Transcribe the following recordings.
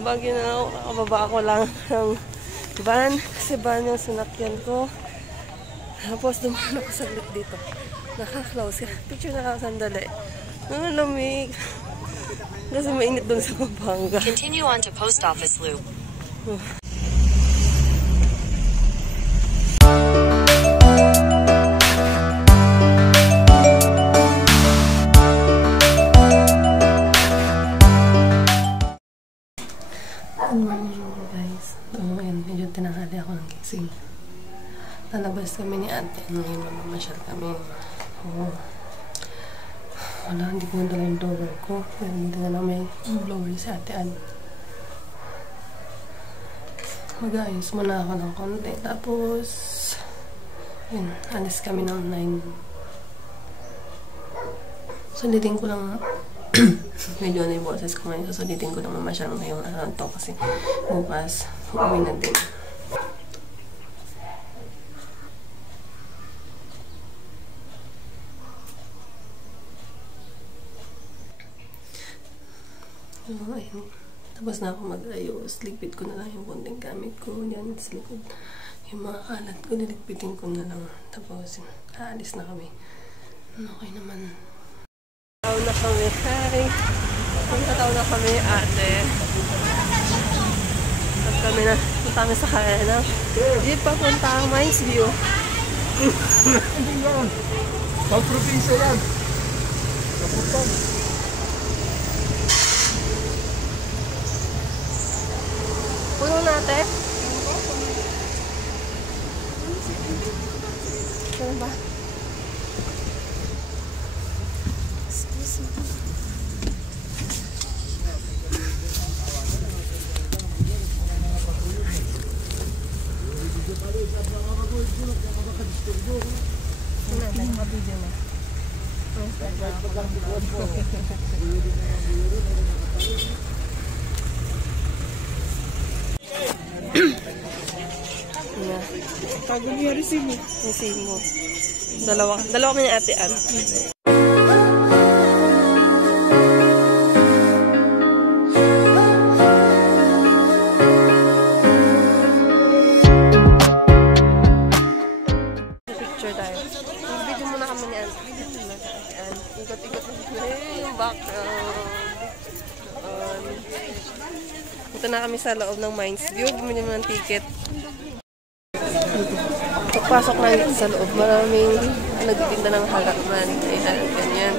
Bagyo na ako. Kakababa ako lang ng van. Kasi van yung sinakyan ko. Tapos dumaan ako saglit dito. Naka-close. Picture na lang sandali. Ang lamig. Kasi mainit doon sa Pampanga. Continue on to Post Office Loop. Good morning guys. Ngayon, medyo tinanghali ako ng gising. Lalabas kami ni ate. Ngayon, mamamasyal kami. Wala, hindi ko nadala yung blower ko. Hindi na lang may blower si ate Ann. Mag-ayos muna ako ng konti. Tapos, yun, alis kami ng 9. Sulitin ko lang medyo na yung boses ko ngayon. Susulitin ko lang mamasyal ngayong araw to kasi bukas uuwi na din. Ayun. Tapos na ako mag-ayos. Ligpit ko na lang yung konting gamit ko. Yan, sa likod. Yung mga kalat ko, niligpitin ko na lang. Tapos, aalis na kami. Okay naman. Tawag na kami. Hi! Tawag na kami, ate. Tapos kami na, punta kami sa Karena. Di pa punta ang Mines View. Hindi yan. Pag-probinsya yan. Kaputan. Puno natin. Saan ba? Excuse me. Nakabidyo na. Tago niya resibo. Resibo. Dalawa kami ni Ate Ann. Picture tayo. Video muna kami ni Ann. Ikot-ikot na yung background. Punta na kami sa loob ng Mines View. Bumili mo ng ticket. Pagpasok na dito sa loob, maraming nagtitinda ng halaman. Ayan, ganyan.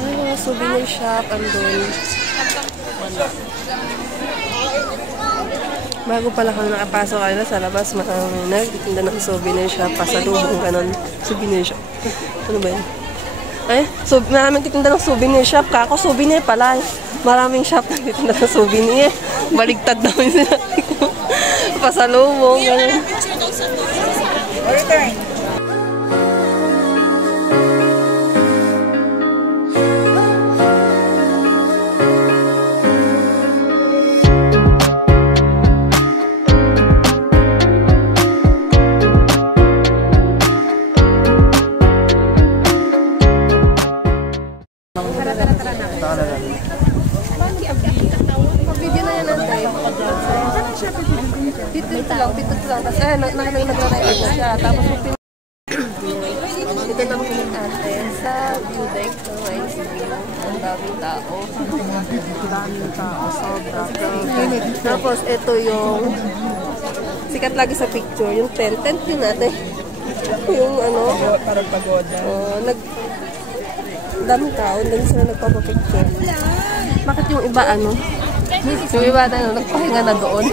Ay, mga souvenir shop, andun. Bago pala kami nakapasok kanina sa labas, maraming nagtitinda ng souvenir shop. Pasalubong ka nun. Souvenir shop. Ano ba yun? Ay, maraming titinda ng souvenir shop. Kako, souvenir pala. Maraming shop na titinda ng souvenir. Baligtad naman sila. Pasalubong. Return. Video na yan natin. Pito lang. Tapos nag-record na siya. Tapos dito lang kami natin sa view deck ng Mines View. Ang daming tao. Sobra. Tapos ito yung sikat lagi sa picture. Yung tent din natin. Yung ano. Parang pagoda. Daming tao. Doon sila nagpapapicture. Bakit yung iba ano? Yung iba nagpahinga na doon.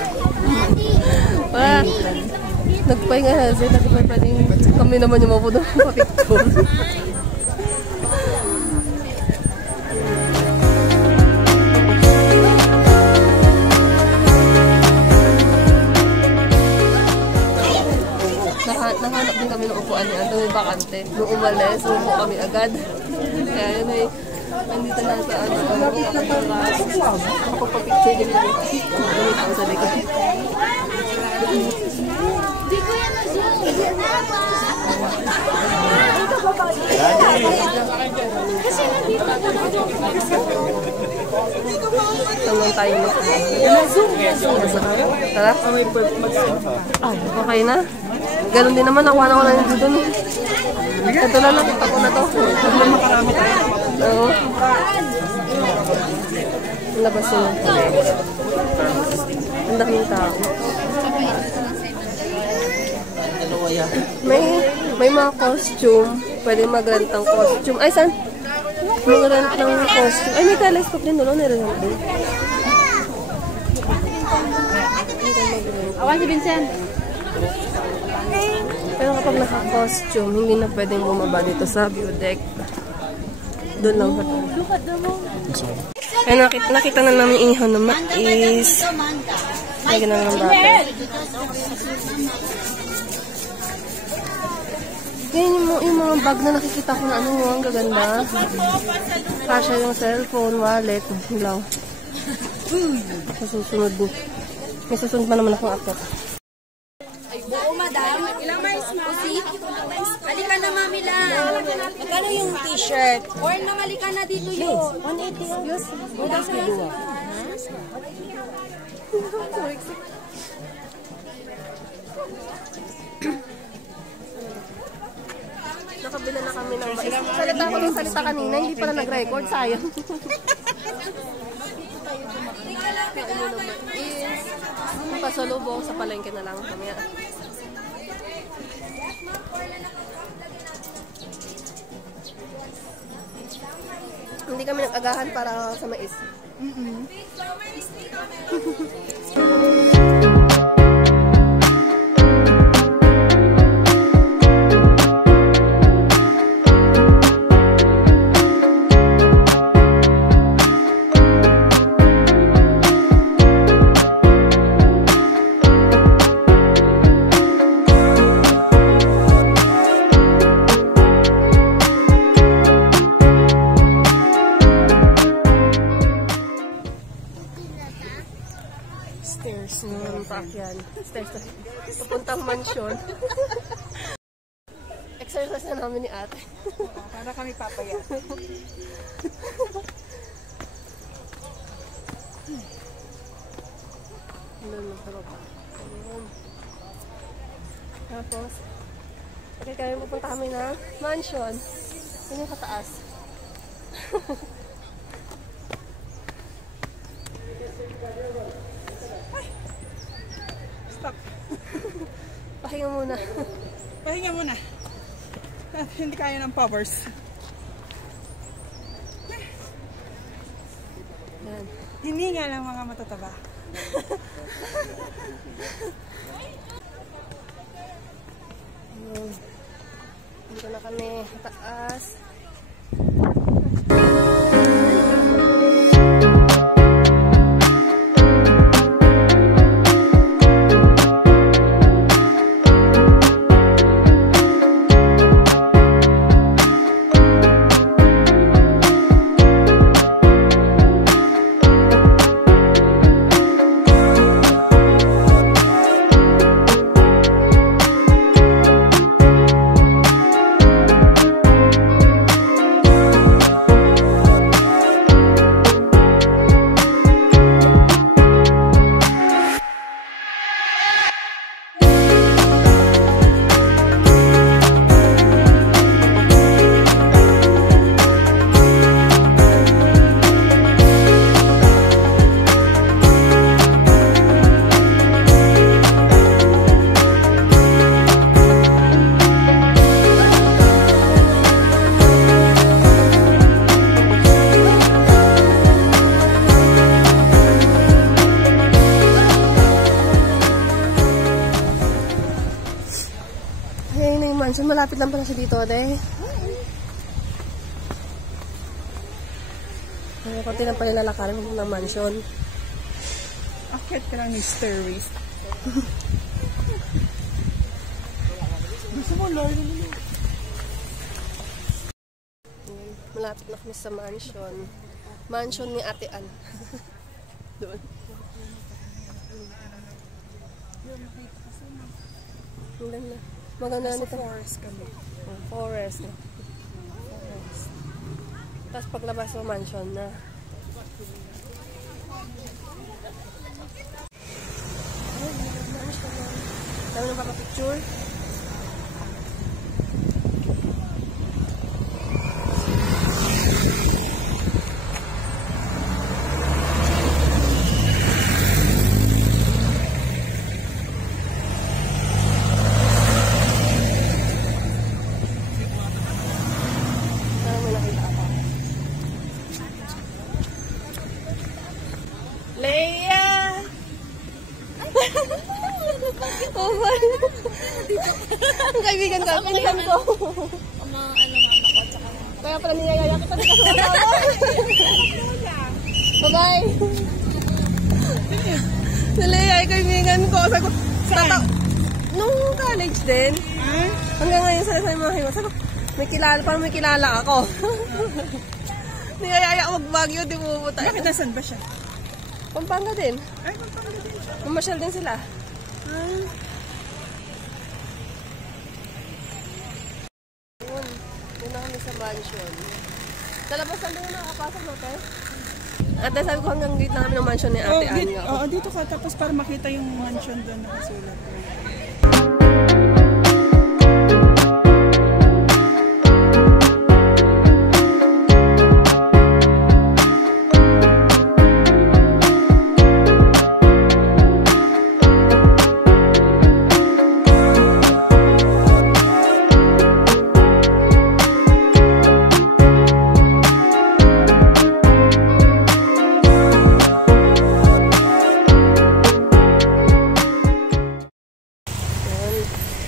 Nagpahinga na sila. Kami naman yung mapuno ng papicture. Nahanap din kami ng upuan niya. Ito may bakante. Nung umalis, umupo kami agad. Kaya yun ay nandito na sa ano. Nakapagpapicture din namin. Gamit ako sa likod. Di ko yan na Tanong tayo mo. Tara? Ay, okay na. Ganun din naman, nakuha na ko na yung dito. Ito lang, nakita ko na to. Makarami tayo. Oo. Labas yun. Ang daming tao. May mga costume. Pwede mag-rent ng costume. Ay, saan? Mag-rent ng costume. Ay, may telescope din doon. Nirerent din. Awan si Vincent. Pero kapag naka-costume, hindi na pwedeng bumaba dito sa view deck. Doon lang ba tayo? Ay, nakita na namin ihaw na mais. Ay, ganun ng bata. Ganyan yung mga bag na nakikita ko na ano, ang gaganda. Kasha yung cellphone, wallet, hilaw. Sa susunod. May susunod pa naman akong ako. Oo, madam. Ilang mais mo? Halika na, mami lang. Magkano yung t-shirt? Or nang halika na dito yun. 180. Yes. Udas ka dua. Nakabila na kami ng mais. Salita ko ng salita kanina, hindi pa na nag-record. Sayang. Pasalubong sa palengke na lang kami. Hindi kami nag-agahan para sa mais. Stairs ng pakyan. Stairs na. Papuntang mansion. Exercise na namin ni ate. Para kami papaya. Tapos, okay kaya pupunta kami na mansion. Yun yung kataas. Stop. Pahinga muna. Pahinga muna. Hindi kaya ng powers. Yan. Hindi nga lang mga matataba. Dito na kami sa taas. So, malapit lang pala siya dito, ate. Kunti lang pala lalakarin ng mansion. Akit ka lang ni stairways. Gusto mo, Lord? Malapit na kami sa mansion. Mansion ni Ate Ann. Doon. Doon na. Maganda Sa nito. forest kami. Forest. Tapos paglabas mo, mansion na. Dami na papapicture. Leia! Oh my! Ang kaibigan ko, pinihan ko. Kaya pala niyayaya kita dito sa tawa. Bye-bye! Si Leia ay kaibigan ko. Saan? Nung college din. Hanggang ngayon sa mga hiwa. Sabi ko, parang may kilala ako. Niyayaya mag-Baguio, di pupunta. Bakit nasan ba siya? Pampanga din. Ay, Pampanga din siya. Mamasyal din sila. Doon na kami sa mansion. Sa labas lang doon nakakapasok natin. Ate, sabi ko hanggang gate na kami ng mansion ni Ate Anya. Oo, dito ka. Tapos para makita yung mansion doon nakasulat.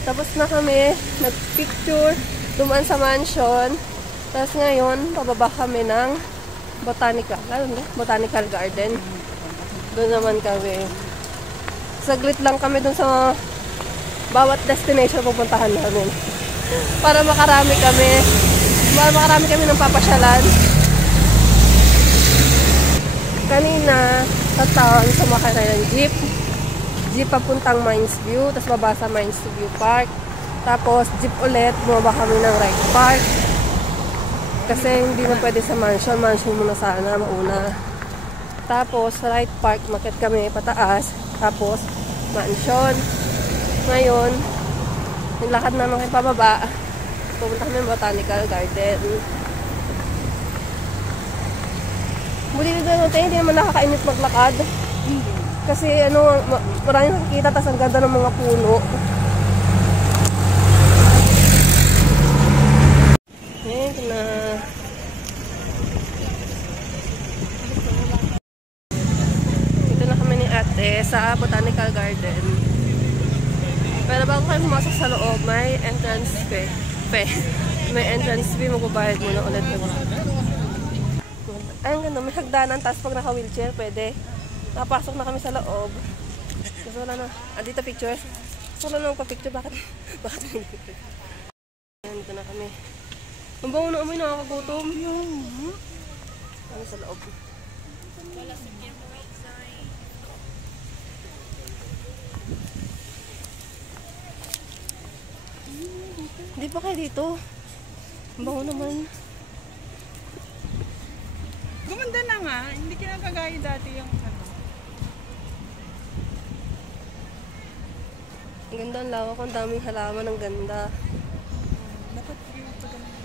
Tapos na kami, nag-picture, dumaan sa mansion. Tapos ngayon, pababa kami ng Botanical Garden. Doon naman kami. Saglit lang kami doon sa bawat destination pupuntahan namin. Para makarami kami ng papasyalan. Kanina, sa town, sumakay na ng jeep papuntang Mines View, tapos baba sa Mines View Park. Tapos jeep ulit, bumaba kami ng Right Park. Kasi hindi na pwede sa mansion muna sana mauna. Tapos sa Right Park, makit kami pataas. Tapos mansion. Ngayon, naglakad naman kayo pababa. Pupunta kami ng Botanical Garden. Buti dito natin, hindi naman nakakainit maglakad. Kasi maraming nakikita, tas ang ganda ng mga puno. Ito na. Ito na kami ni Ate sa Botanical Garden. Pero bago kayo pumasok sa loob, may entrance fee. May entrance fee, magbabayad muna ulit. Ay, ang ganda. May hagdanan, tapos pag naka-wheelchair, pwede. Nakapasok na kami sa loob. Kasi wala na. Dito picture. So, wala na magpa-picture. Bakit nag-picture? Dito na kami. Ang bango na amoy, nakakagutom. Kami sa loob. Hindi pa kayo dito. Ang bango naman. Gumanda na nga. Hindi kinakagaya dati yung Ang ganda ang lawak, ang daming halaman, ang ganda. dapat yung paganda.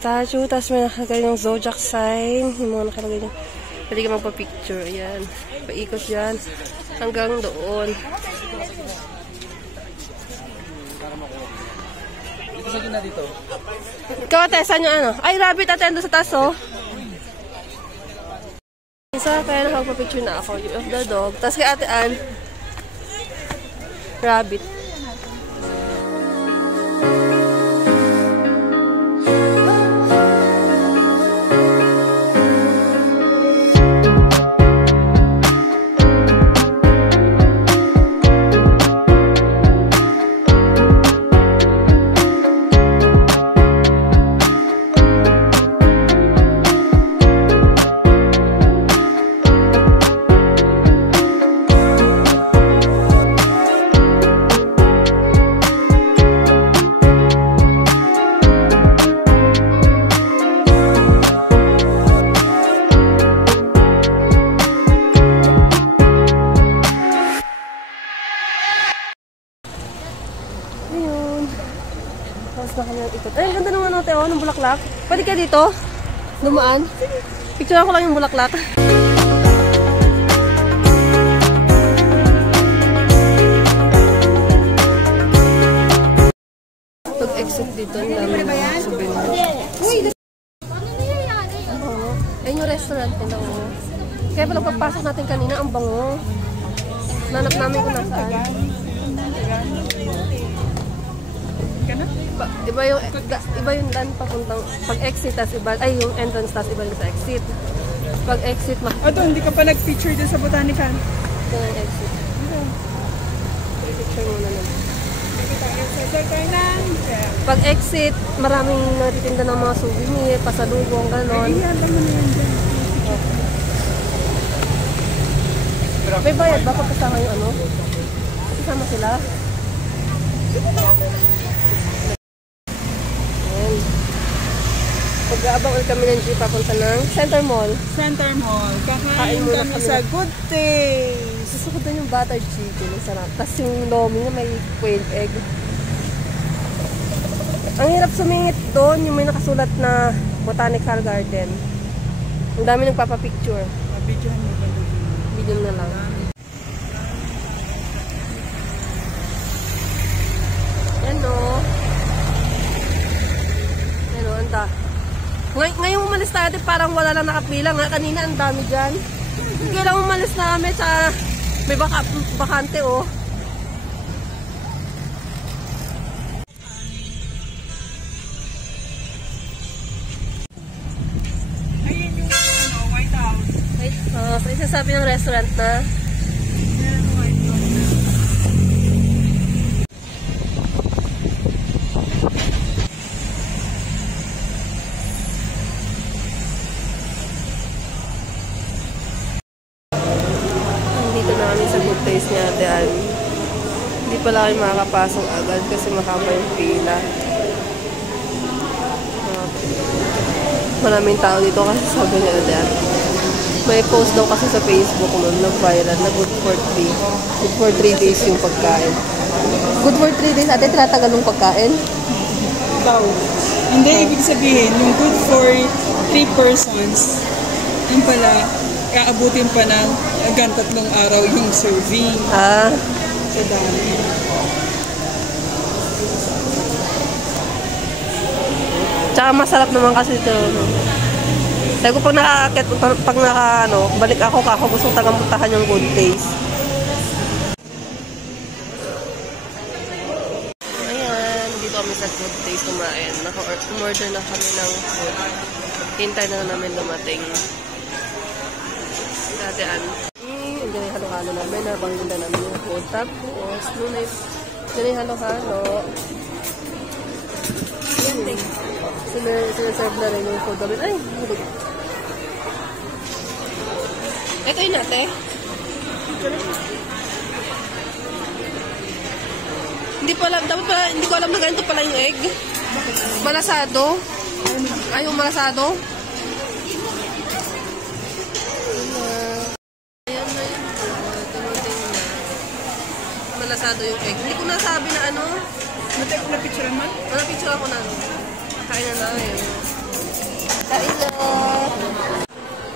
Statue, tapos may nakalagay ng zodiac sign. Yung mga nakalagay niya. Pwede ka magpa-picture. Ayan. Paikot yan. Hanggang doon. Dito sa gina dito. Ikaw, ate, saan yung ano? Ay, rabbit, ate, ando sa taas, oh. Isa, kaya nakapapicture na ako. Of the dog. Tapos kay Ate Ann, rabbit. Tapos na kami ng ikot. Ay, ang ganda naman natin, oh, ng bulaklak. Pwede ka dito? Dumaan? Picture ko lang yung bulaklak. Pag-exit dito, ang dami ng souvenir. Uy! Ang bango. Ayun yung restaurant nila, oh. Kaya pala pagpasok natin kanina, ang bango. Nanap namin kung nasaan. Iba yung dan papuntang pag-exit, tas iba, ay yung entrance, tas iba yung sa exit. Pag-exit, Ito, hindi ka pa nag-picture dun sa botanical. ito na yung exit. Picture muna lang. Pag-exit, maraming natitinda ng mga souvenir, pasalubong, gano'n. May bayad ba pag kasama yung ano? Kasama sila? Ayan. Pag-aabang ulit kami ng jeep papunta ng Center Mall. Center Mall. Kakain Kain muna kami kami. sa Good Taste. Gusto ko doon yung buttered chicken. Ang sarap. Tapos yung lomi na may quail egg. Ang hirap sumingit doon. Yung may nakasulat na Botanical Garden. Ang dami nagpapapicture. Mabidyohan mo ba doon? Video na lang. Ano? Ano, anta. Ngayong umalis tayo, parang wala lang nakapila nga. Kanina ang dami dyan. Kailang umalis na kami sa may bakante, oh. Ayun yung White House. Wait, so isasabi ng restaurant na. Dito na kami sa Good Taste niya, Ate Annie. Hindi pala kami makakapasok agad kasi makapa yung pila. Maraming tao dito kasi sabi niya, Ate Annie. May post daw kasi sa Facebook nun, nag-viral na good for 3. Good for 3 days yung pagkain. Good for 3 days, ate, tinatagal ng pagkain? Daw. Hindi, ibig sabihin, yung good for 3 persons, yung pala, kaabutin pa ng hanggang 3 araw yung serving. Ah, Sa dami. tsaka masarap naman kasi ito. Sabi ko pag nakakakit, pag balik ako gusto kong tagampuntahan yung Good Taste. Ayan, dito kami sa Good Taste kumain. Naka-order na kami ng food. Hintay na namin dumating. Ate Ann. Diyan yung halo-halo namin. Nabangin na namin yung food. Tapos, diyan yung halo-halo. Sinaserve na rin yung food namin. Ay, hulog. Ito yun ate. Hindi ko alam na ganito pala yung egg. Malasado. Ay, yung malasado. Ayan na yun. Tumuting na. Malasado yung egg. Hindi ko nasabi na ano. Na-picture naman? Picture ako na. Kain na namin. Kain na.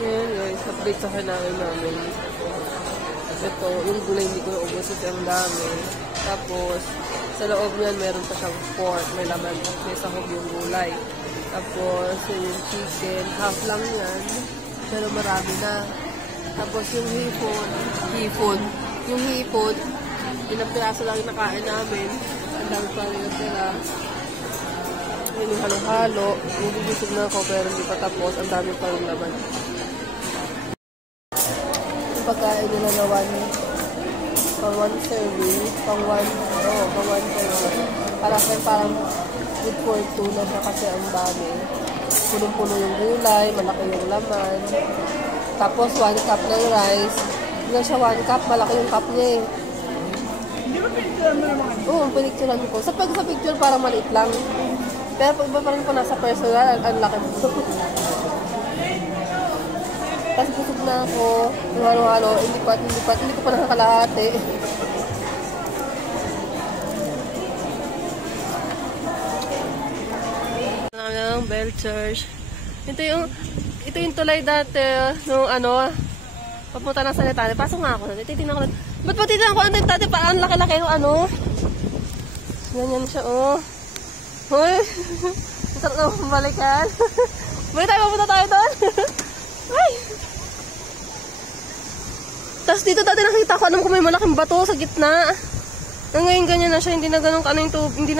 Ayan guys, update sa kailangan namin. Ito, yung gulay hindi ko naubos kasi ang dami. Tapos, sa loob niyan meron pa siyang pork, may laman, may sahog yung gulay. Tapos, yung chicken, half lang yan. Pero marami na. Tapos yung hipon, ilang piraso lang yung nakain namin. Ang dami pa rin natira. Yun yung halo-halo. Bubusog na ako pero hindi pa tapos. Ang dami pa rin laman. Yung pagkain nila na pang one serving. Pang one serving. Parang good for 2 na siya kasi ang dami. Punong-puno yung gulay, malaki yung laman. Tapos 1 cup ng rice. Hindi siya 1 cup, malaki yung cup niya eh. Hindi ba pinicturean mo naman? Oo, pinicturean ko. Sa picture parang maliit lang. Pero pag iba pa rin po nasa personal, ang laki mo. Tapos busog na ako. Yung halo-halo, hindi ko pa nakakalahati. Bell Church. Ito yung tulay dati, nung papunta ng sanitary. Pasok nga ako na. Titignan ko na. Ba't pa titignan ko na dati pa? Ang laki-laki yung Ganyan siya, oh. Hoy! Sarap na balikan. May tayo, mapunta tayo doon. Ay! Tapos dito dati nakita ko, alam ko may malaking bato sa gitna. Ngayon ganyan na siya, hindi na ganun yung tubig.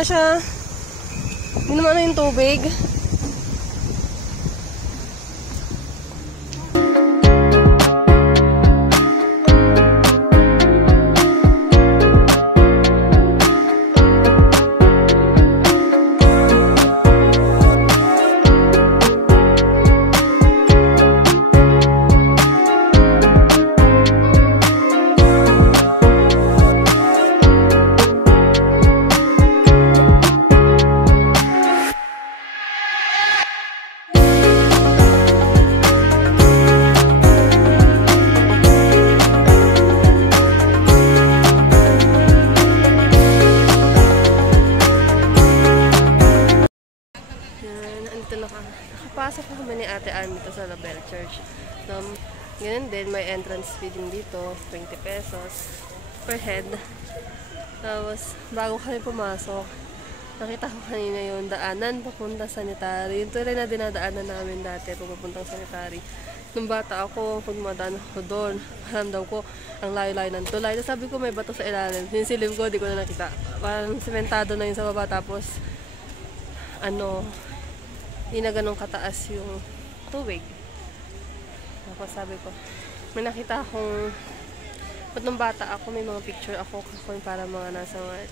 Hindi naman yung tubig. Nakapasok na kami ni Ate Ann dito sa La Bell Church. Ganun din, may entrance fee din dito, 20 pesos per head. Tapos, bago kami pumasok, nakita ko kanina yung daanan papunta sanitary. Yung tulay na dinadaanan namin dati papuntang sanitary. Nung bata ako, pag madaan ako doon, alam daw ko, ang layo-layo ng tulay. Tapos sabi ko, may bato sa ilalim. Yung silib ko, di ko na nakita. Parang sementado na yun sa baba. Tapos, hindi na ganun kataas yung tubig. Tapos sabi ko, may nakita akong, ba't nung bata ako, may mga picture ako para mga nasa mga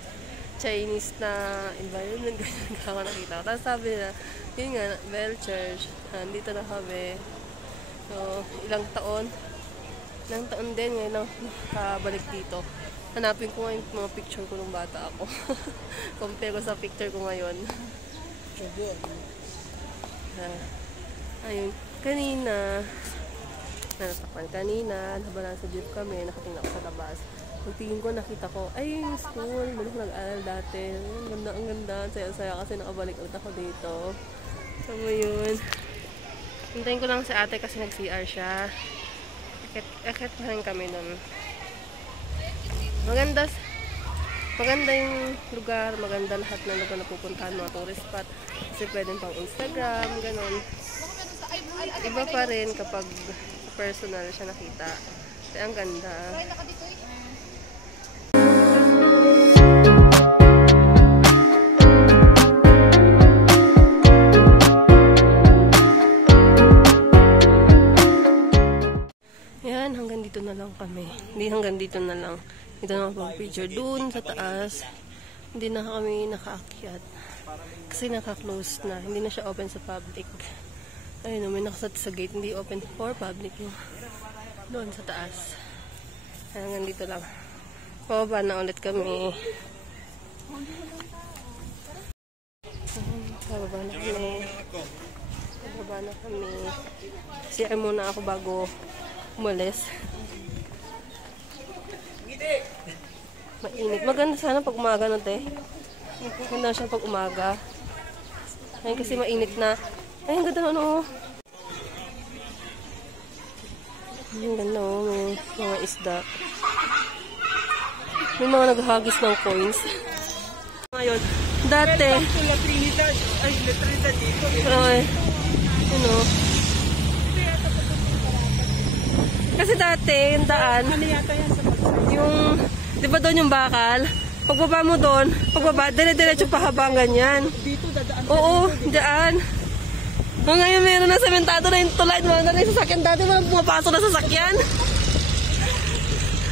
Chinese na environment, ganyan ka nakita ko. Tapos sabi nila, yun nga, Bell Church, dito na kami. So, ilang taon din ngayon nakabalik dito. Hanapin ko yung mga picture ko nung bata ako. Compare ko sa picture ko ngayon. Ayun, kanina habang nasa jeep kami, nakatingin ako sa labas. Pagtingin ko, nakita ko, ay, yung school, doon nag-aaral dati. Ang ganda, saya-saya kasi nakabalik ulit ako dito. So, yun. Hintayin ko lang si ate kasi nag-CR siya. Akit pa rin kami nun. Maganda yung lugar, maganda lahat ng lugar na pupuntahan, mga tourist spot. Kasi pwedeng pang Instagram, ganun. Iba pa rin kapag personal siya nakita. Kasi ang ganda. Yan, hanggang dito na lang kami. Hindi hanggang dito na lang. Ito na pang picture doon sa taas. Hindi na kami nakaakyat. Kasi naka-close na. Hindi na siya open sa public. Ayun, may nakasat sa gate. Hindi open for public yung doon sa taas. Hanggang dito lang. Pababa na ulit kami. Pababa na kami. CR muna ako bago umalis. Mainit. Maganda sana pag umaga, no, te? Maganda siya pag umaga. Ngayon kasi mainit na. Ay, ang ganda na, no? Ang ganda, no? May mga isda. May mga naghahagis ng coins. Ngayon, dati. Ay, ano? Kasi dati, yung daan, yung, di ba doon yung bakal? Pagbaba mo doon, dire-diretso pahabang ganyan. Dito, dadaan. Oo, daan. Ngayon meron na sementado na yung tulay, mga na yung sasakyan dati, mga pumapasok na sasakyan.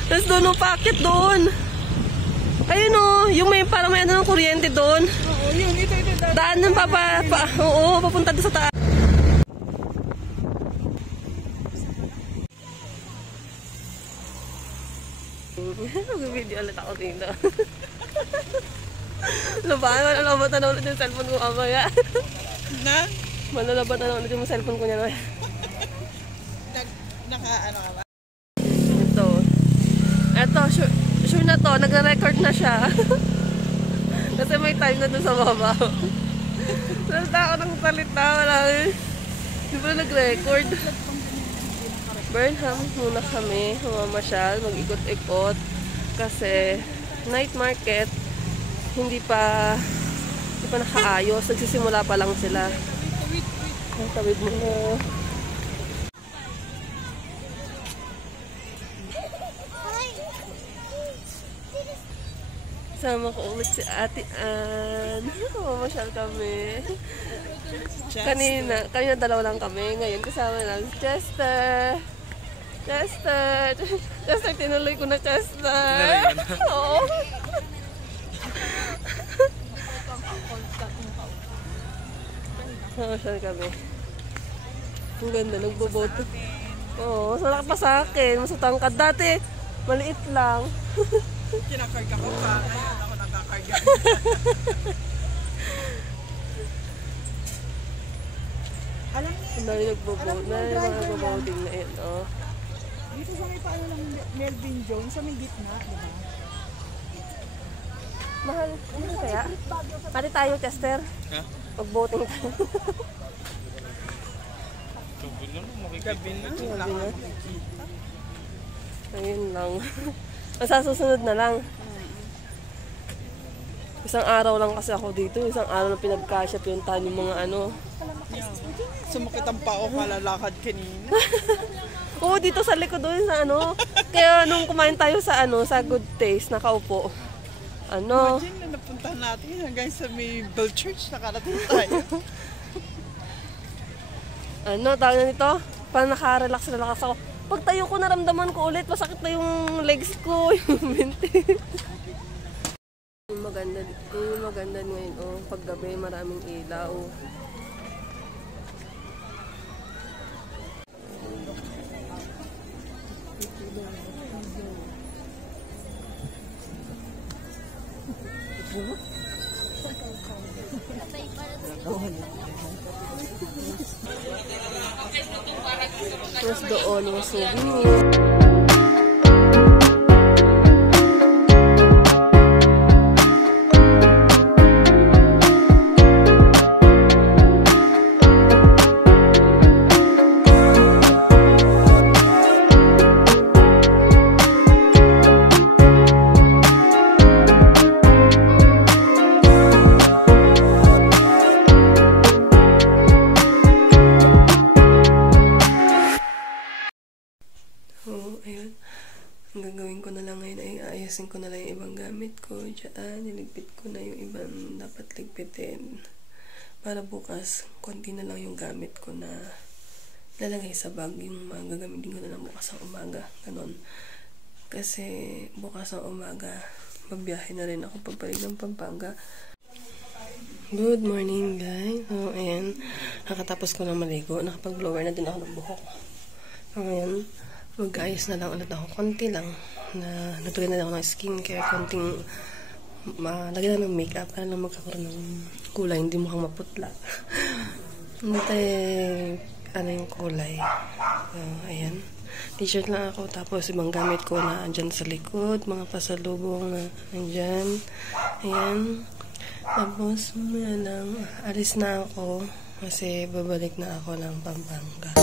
Tapos doon yung packet doon. Ayun o, yung may parang may ano ng kuryente doon. Oo, yun, ito. Daan ng papunta doon sa taas. Mag-video ulit ako dito. Malalabat na ulit yung cellphone ko mamaya. Na? Malalabat na ulit yung cellphone ko niya. Naka-ano ka ba? Ito, sure na to, nagre-record na siya. Kasi may time na dun sa baba. Salita ako ng salita. Wala eh. Di ba nag-record? Burnham muna kami. Humamasyal. Mag-ikot-ikot. Kasi night market hindi pa nakaayos. Nagsisimula pa lang sila. Ang tawid mo na. Sama ko ulit si Ate Ann. Mamasyal kami. Kanina dalawa lang kami. Ngayon kasama lang si Chester. Chester, tinuloy ko na Chester. Oo. Mamasyal kami. Ang ganda, nagboboto. Oo, mas malaki pa sa akin. Mas utangkad. Dati, maliit lang. Kinakarga ko pa. Ngayon ako nakakarga. Alam niyo, Ang dami nagboboting na yun, oh. dito sa may paano ng Melvin Jones, sa may gitna, diba? Mahal, ano kaya? Pati tayo, Chester. Ha? Mag-voting tayo. Gabi na, wala Gabi na. kang makikita. Ayun lang. Masasusunod na lang. Isang araw lang kasi ako dito. Isang araw na pinagkasyap yung yung mga ano. Sumakit ang pao, kalalakad kanina. Oo, dito sa likod doon sa ano. Kaya nung kumain tayo sa ano, sa Good Taste, nakaupo. Ano? Imagine na napunta natin hanggang sa may Bell Church, nakarating tayo. Ano, tawag na nito? Parang nakarelax ako. Pag tayo ko, naramdaman ko ulit, masakit na yung legs ko, yung binti. Yung maganda ngayon, oh, paggabi, maraming ilaw. Mas doon yung souvenir. Ayun. Ang gagawin ko na lang ngayon ay ayusin ko na lang yung ibang gamit ko. Diyan, niligpit ko na yung ibang dapat ligpitin. Para bukas, konti na lang yung gamit ko na lalagay sa bag. Yung mga gagamitin ko na lang bukas ang umaga. Ganon. Kasi bukas ang umaga, magbiyahe na rin ako pabalik ng Pampanga. Good morning, guys. So, ayan. Nakatapos ko na maligo. Nakapag-blower na din ako ng buhok. So, ayan. Mag-ayos na lang ulit ako. Konti lang. Natuloy na ako ng skincare. Konting lagyan na ng makeup. Para lang magkakaroon ng kulay. Hindi mukhang maputla. Hindi tayo ano yung kulay. Ayan. T-shirt lang ako. Tapos ibang gamit ko na andyan sa likod. Mga pasalubong na andyan. Ayan. Tapos mamaya lang. Alis na ako. Kasi babalik na ako ng Pampanga.